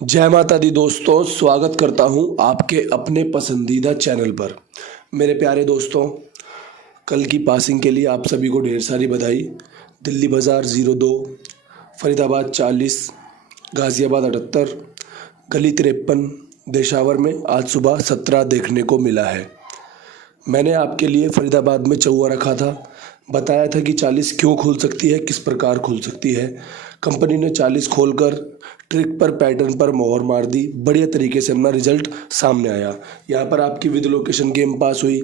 जय माता दी दोस्तों, स्वागत करता हूं आपके अपने पसंदीदा चैनल पर। मेरे प्यारे दोस्तों, कल की पासिंग के लिए आप सभी को ढेर सारी बधाई। दिल्ली बाज़ार 02, फरीदाबाद 40, गाज़ियाबाद 78, गली 53, देशावर में आज सुबह 17 देखने को मिला है। मैंने आपके लिए फरीदाबाद में चौवा रखा था, बताया था कि 40 क्यों खुल सकती है, किस प्रकार खुल सकती है। कंपनी ने 40 खोलकर ट्रिक पर, पैटर्न पर मोहर मार दी। बढ़िया तरीके से अपना रिजल्ट सामने आया। यहाँ पर आपकी विद लोकेशन गेम पास हुई।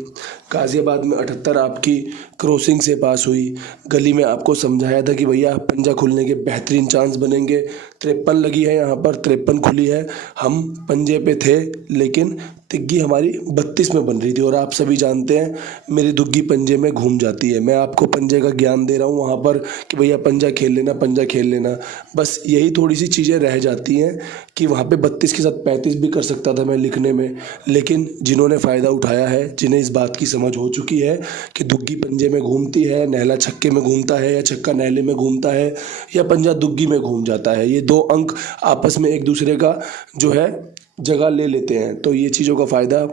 गाज़ियाबाद में 78 आपकी क्रॉसिंग से पास हुई। गली में आपको समझाया था कि भैया पंजा खुलने के बेहतरीन चांस बनेंगे। 53 लगी है, यहाँ पर 53 खुली है। हम पंजे पे थे, लेकिन तिग्गी हमारी 32 में बन रही थी। और आप सभी जानते हैं मेरी दुग्गी पंजे में घूम जाती है। मैं आपको पंजे का ज्ञान दे रहा हूँ वहाँ पर कि भैया पंजा खेल लेना, पंजा खेल लेना। बस यही थोड़ी सी चीज़ें रह जाती हैं कि वहाँ पे 32 के साथ 35 भी कर सकता था मैं लिखने में। लेकिन जिन्होंने फ़ायदा उठाया है, जिन्हें इस बात की समझ हो चुकी है कि दुग्गी पंजे में घूमती है, नहला छक्के में घूमता है, या छक्का नहले में घूमता है, या पंजा दुग्गी में घूम जाता है, ये दो अंक आपस में एक दूसरे का जो है जगह ले लेते हैं। तो ये चीज़ों का फ़ायदा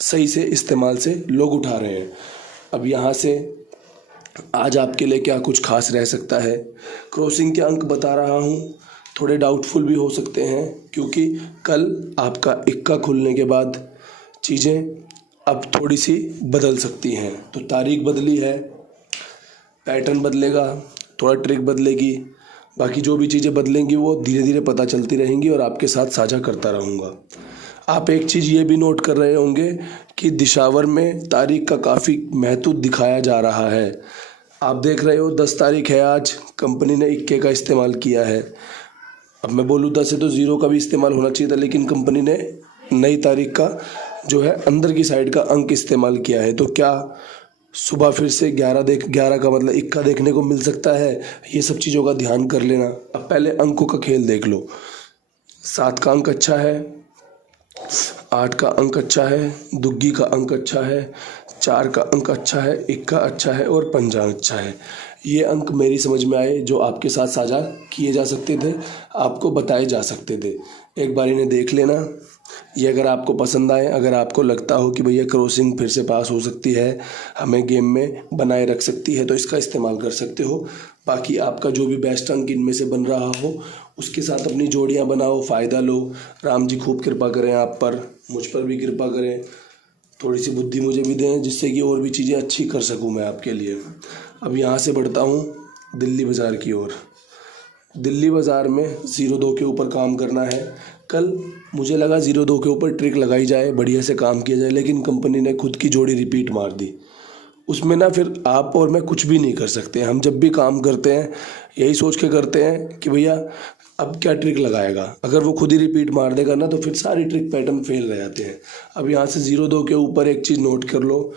सही से इस्तेमाल से लोग उठा रहे हैं। अब यहाँ से आज आपके लिए क्या कुछ खास रह सकता है। क्रॉसिंग के अंक बता रहा हूँ, थोड़े डाउटफुल भी हो सकते हैं, क्योंकि कल आपका इक्का खुलने के बाद चीज़ें अब थोड़ी सी बदल सकती हैं। तो तारीख बदली है, पैटर्न बदलेगा, थोड़ा ट्रिक बदलेगी। बाकी जो भी चीज़ें बदलेंगी वो धीरे धीरे पता चलती रहेंगी और आपके साथ साझा करता रहूँगा। आप एक चीज़ ये भी नोट कर रहे होंगे कि दिशावर में तारीख का काफ़ी महत्व दिखाया जा रहा है। आप देख रहे हो 10 तारीख है आज, कंपनी ने इक्के का इस्तेमाल किया है। अब मैं बोलूँ 10 है तो 0 का भी इस्तेमाल होना चाहिए था, लेकिन कंपनी ने नई तारीख का जो है अंदर की साइड का अंक इस्तेमाल किया है। तो क्या सुबह फिर से 11 का मतलब इक्का देखने को मिल सकता है? ये सब चीज़ों का ध्यान कर लेना। अब पहले अंकों का खेल देख लो। 7 का अंक अच्छा है, 8 का अंक अच्छा है, दुग्गी का अंक अच्छा है, 4 का अंक अच्छा है, इक्का अच्छा है और पंजा अच्छा है। ये अंक मेरी समझ में आए, जो आपके साथ साझा किए जा सकते थे, आपको बताए जा सकते थे। एक बार इन्हें देख लेना। ये अगर आपको पसंद आए, अगर आपको लगता हो कि भैया क्रॉसिंग फिर से पास हो सकती है, हमें गेम में बनाए रख सकती है, तो इसका इस्तेमाल कर सकते हो। बाकी आपका जो भी बेस्ट अंक इनमें से बन रहा हो, उसके साथ अपनी जोड़ियां बनाओ, फ़ायदा लो। राम जी खूब कृपा करें आप पर, मुझ पर भी कृपा करें, थोड़ी सी बुद्धि मुझे भी दें, जिससे कि और भी चीज़ें अच्छी कर सकूं मैं आपके लिए। अब यहाँ से बढ़ता हूँ दिल्ली बाज़ार की ओर। दिल्ली बाज़ार में 02 के ऊपर काम करना है। कल मुझे लगा 02 के ऊपर ट्रिक लगाई जाए, बढ़िया से काम किया जाए, लेकिन कंपनी ने खुद की जोड़ी रिपीट मार दी। उसमें ना फिर आप और मैं कुछ भी नहीं कर सकते। हम जब भी काम करते हैं यही सोच के करते हैं कि भैया अब क्या ट्रिक लगाएगा। अगर वो खुद ही रिपीट मार देगा ना, तो फिर सारी ट्रिक पैटर्न फेल रह जाते हैं। अब यहाँ से 02 के ऊपर एक चीज़ नोट कर लो,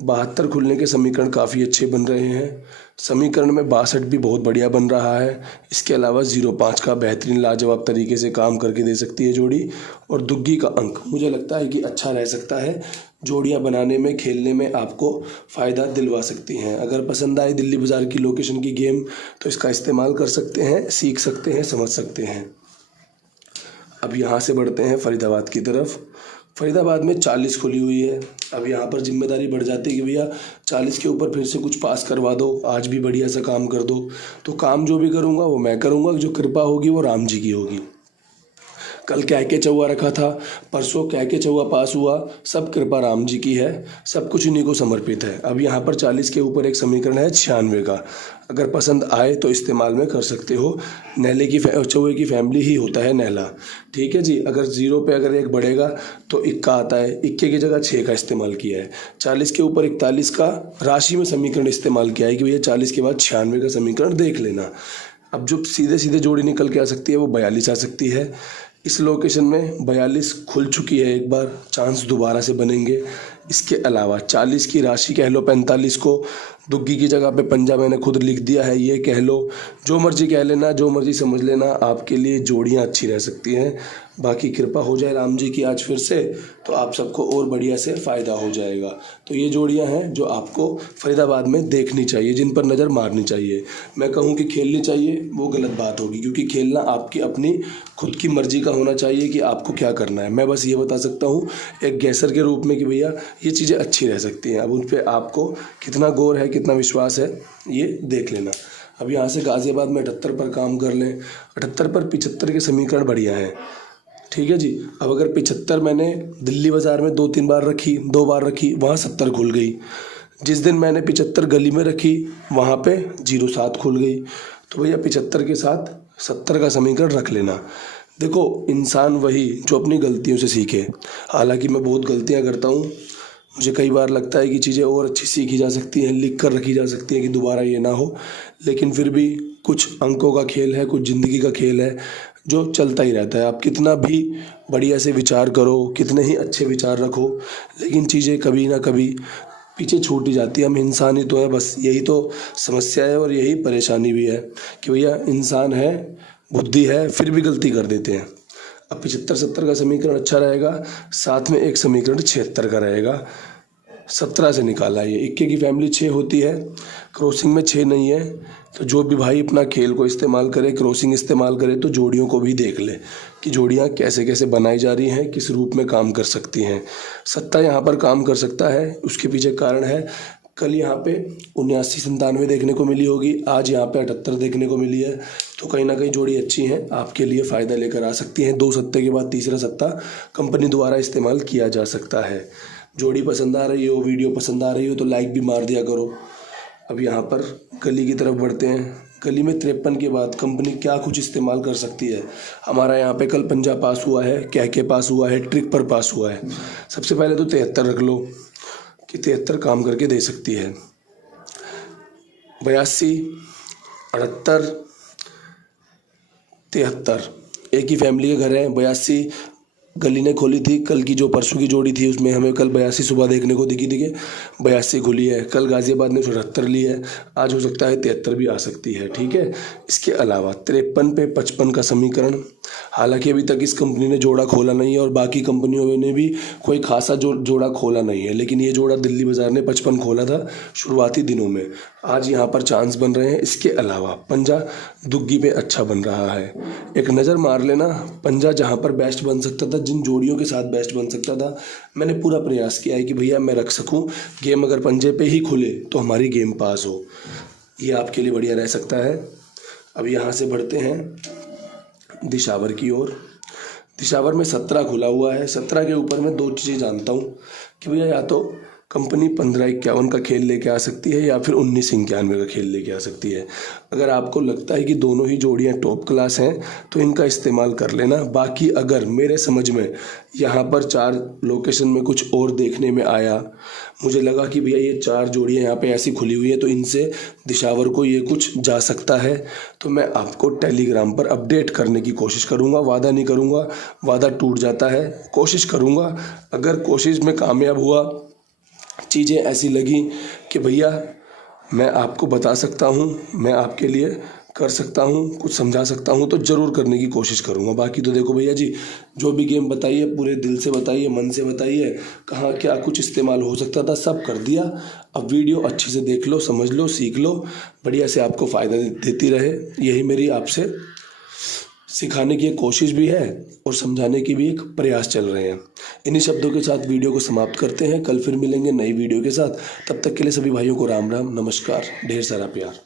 72 खुलने के समीकरण काफ़ी अच्छे बन रहे हैं। समीकरण में 62 भी बहुत बढ़िया बन रहा है। इसके अलावा 05 का बेहतरीन लाजवाब तरीके से काम करके दे सकती है जोड़ी। और दुग्गी का अंक मुझे लगता है कि अच्छा रह सकता है, जोड़ियां बनाने में, खेलने में आपको फ़ायदा दिलवा सकती हैं। अगर पसंद आए दिल्ली बाज़ार की लोकेशन की गेम, तो इसका इस्तेमाल कर सकते हैं, सीख सकते हैं, समझ सकते हैं। अब यहाँ से बढ़ते हैं फरीदाबाद की तरफ। फरीदाबाद में 40 खुली हुई है। अब यहाँ पर जिम्मेदारी बढ़ जाती है कि भैया 40 के ऊपर फिर से कुछ पास करवा दो, आज भी बढ़िया सा काम कर दो। तो काम जो भी करूँगा वो मैं करूँगा, जो कृपा होगी वो राम जी की होगी। कल कह के चौवा रखा था, परसों कह के चौवा पास हुआ, सब कृपा राम जी की है, सब कुछ इन्हीं को समर्पित है। अब यहाँ पर 40 के ऊपर एक समीकरण है 96 का, अगर पसंद आए तो इस्तेमाल में कर सकते हो। नहले की चौवे की फैमिली ही होता है नहला, ठीक है जी। अगर 0 पे अगर एक बढ़ेगा तो इक्का आता है, इक्के की जगह 6 का इस्तेमाल किया है। 40 के ऊपर 41 का राशि में समीकरण इस्तेमाल किया है कि भैया 40 के बाद 96 का समीकरण देख लेना। अब जो सीधे सीधे जोड़ी निकल के आ सकती है वो 42 आ सकती है। इस लोकेशन में 42 खुल चुकी है एक बार, चांस दोबारा से बनेंगे। इसके अलावा 40 की राशि कह लो, 45 को दुग्गी की जगह पे पंजा मैंने खुद लिख दिया है, ये कह लो, जो मर्जी कह लेना, जो मर्जी समझ लेना, आपके लिए जोड़ियाँ अच्छी रह सकती हैं। बाकी कृपा हो जाए राम जी की आज फिर से, तो आप सबको और बढ़िया से फ़ायदा हो जाएगा। तो ये जोड़ियां हैं जो आपको फरीदाबाद में देखनी चाहिए, जिन पर नज़र मारनी चाहिए। मैं कहूँ कि खेलनी चाहिए वो गलत बात होगी, क्योंकि खेलना आपकी अपनी खुद की मर्जी का होना चाहिए कि आपको क्या करना है। मैं बस ये बता सकता हूँ एक गैसर के रूप में कि भैया ये चीज़ें अच्छी रह सकती हैं। अब उन पर आपको कितना गौर है, कितना विश्वास है, ये देख लेना। अब यहाँ से गाज़ियाबाद में 78 पर काम कर लें। 78 पर 75 के समीकरण बढ़िया हैं, ठीक है जी। अब अगर 75 मैंने दिल्ली बाज़ार में 2-3 बार रखी, 2 बार रखी, वहाँ 70 खुल गई। जिस दिन मैंने 75 गली में रखी वहाँ पे 07 खुल गई। तो भैया 75 के साथ 70 का समीकरण रख लेना। देखो, इंसान वही जो अपनी गलतियों से सीखे। हालांकि मैं बहुत गलतियाँ करता हूँ, मुझे कई बार लगता है कि चीज़ें और अच्छी सीखी जा सकती हैं, लिख कर रखी जा सकती हैं कि दोबारा ये ना हो, लेकिन फिर भी कुछ अंकों का खेल है, कुछ ज़िंदगी का खेल है जो चलता ही रहता है। आप कितना भी बढ़िया से विचार करो, कितने ही अच्छे विचार रखो, लेकिन चीज़ें कभी ना कभी पीछे छूट ही जाती है। हम इंसान ही तो है, बस यही तो समस्या है और यही परेशानी भी है कि भैया इंसान है, बुद्धि है, फिर भी गलती कर देते हैं। अब 75-70 का समीकरण अच्छा रहेगा, साथ में एक समीकरण 76 का रहेगा। 17 से निकाला, ये इक्के की फैमिली 6 होती है, क्रॉसिंग में 6 नहीं है। तो जो भी भाई अपना खेल को इस्तेमाल करे, क्रॉसिंग इस्तेमाल करे, तो जोड़ियों को भी देख ले कि जोड़ियाँ कैसे कैसे बनाई जा रही हैं, किस रूप में काम कर सकती हैं। सत्ता यहाँ पर काम कर सकता है, उसके पीछे कारण है, कल यहाँ पे 79-97 देखने को मिली होगी, आज यहाँ पे 78 देखने को मिली है। तो कहीं ना कहीं जोड़ी अच्छी हैं, आपके लिए फ़ायदा लेकर आ सकती हैं। 2 सत्ते के बाद तीसरा सत्ता कंपनी द्वारा इस्तेमाल किया जा सकता है। जोड़ी पसंद आ रही हो, वीडियो पसंद आ रही हो तो लाइक भी मार दिया करो। अब यहाँ पर गली की तरफ बढ़ते हैं। गली में 53 के बाद कंपनी क्या कुछ इस्तेमाल कर सकती है। हमारा यहाँ पे कल पंजा पास हुआ है, कह पास हुआ है, ट्रिक पर पास हुआ है। सबसे पहले तो 73 रख लो कि 73 काम करके दे सकती है। 82, 78, 73 एक ही फैमिली के घर है। 82 गली ने खोली थी, कल की जो परसों की जोड़ी थी उसमें हमें कल 82 सुबह देखने को दिखी थी कि 82 खुली है। कल गाज़ियाबाद ने 78 ली है, आज हो सकता है 73 भी आ सकती है, ठीक है। इसके अलावा 53 पे 55 का समीकरण, हालांकि अभी तक इस कंपनी ने जोड़ा खोला नहीं है और बाकी कंपनियों ने भी कोई खासा जोड़ा खोला नहीं है, लेकिन ये जोड़ा दिल्ली बाज़ार ने 55 खोला था शुरुआती दिनों में। आज यहाँ पर चांस बन रहे हैं। इसके अलावा पंजा दुग्गी पे अच्छा बन रहा है, एक नज़र मार लेना। पंजा जहाँ पर बेस्ट बन सकता था, जिन जोड़ियों के साथ बेस्ट बन सकता था, मैंने पूरा प्रयास किया है कि भैया मैं रख सकूं। गेम अगर पंजे पे ही खुले तो हमारी गेम पास हो, ये आपके लिए बढ़िया रह सकता है। अब यहाँ से बढ़ते हैं दिशावर की ओर। दिशावर में 17 खुला हुआ है। 17 के ऊपर मैं 2 चीज़ें जानता हूँ कि भैया या तो कंपनी 15-51 का खेल लेके आ सकती है या फिर 19-91 का खेल लेके आ सकती है। अगर आपको लगता है कि दोनों ही जोड़ियां टॉप क्लास हैं तो इनका इस्तेमाल कर लेना। बाकी अगर मेरे समझ में यहाँ पर 4 लोकेशन में कुछ और देखने में आया, मुझे लगा कि भैया ये 4 जोड़ियां यहाँ पे ऐसी खुली हुई है तो इनसे दिशावर को ये कुछ जा सकता है, तो मैं आपको टेलीग्राम पर अपडेट करने की कोशिश करूँगा। वादा नहीं करूँगा, वादा टूट जाता है, कोशिश करूँगा। अगर कोशिश में कामयाब हुआ, चीज़ें ऐसी लगी कि भैया मैं आपको बता सकता हूँ, मैं आपके लिए कर सकता हूँ, कुछ समझा सकता हूँ, तो ज़रूर करने की कोशिश करूँगा। बाकी तो देखो भैया जी, जो भी गेम बताइए पूरे दिल से बताइए, मन से बताइए, कहाँ क्या कुछ इस्तेमाल हो सकता था, सब कर दिया। अब वीडियो अच्छे से देख लो, समझ लो, सीख लो, बढ़िया से आपको फ़ायदा देती रहे, यही मेरी आपसे सिखाने की एक कोशिश भी है और समझाने की भी एक प्रयास चल रहे हैं। इन्हीं शब्दों के साथ वीडियो को समाप्त करते हैं। कल फिर मिलेंगे नई वीडियो के साथ। तब तक के लिए सभी भाइयों को राम राम, नमस्कार, ढेर सारा प्यार।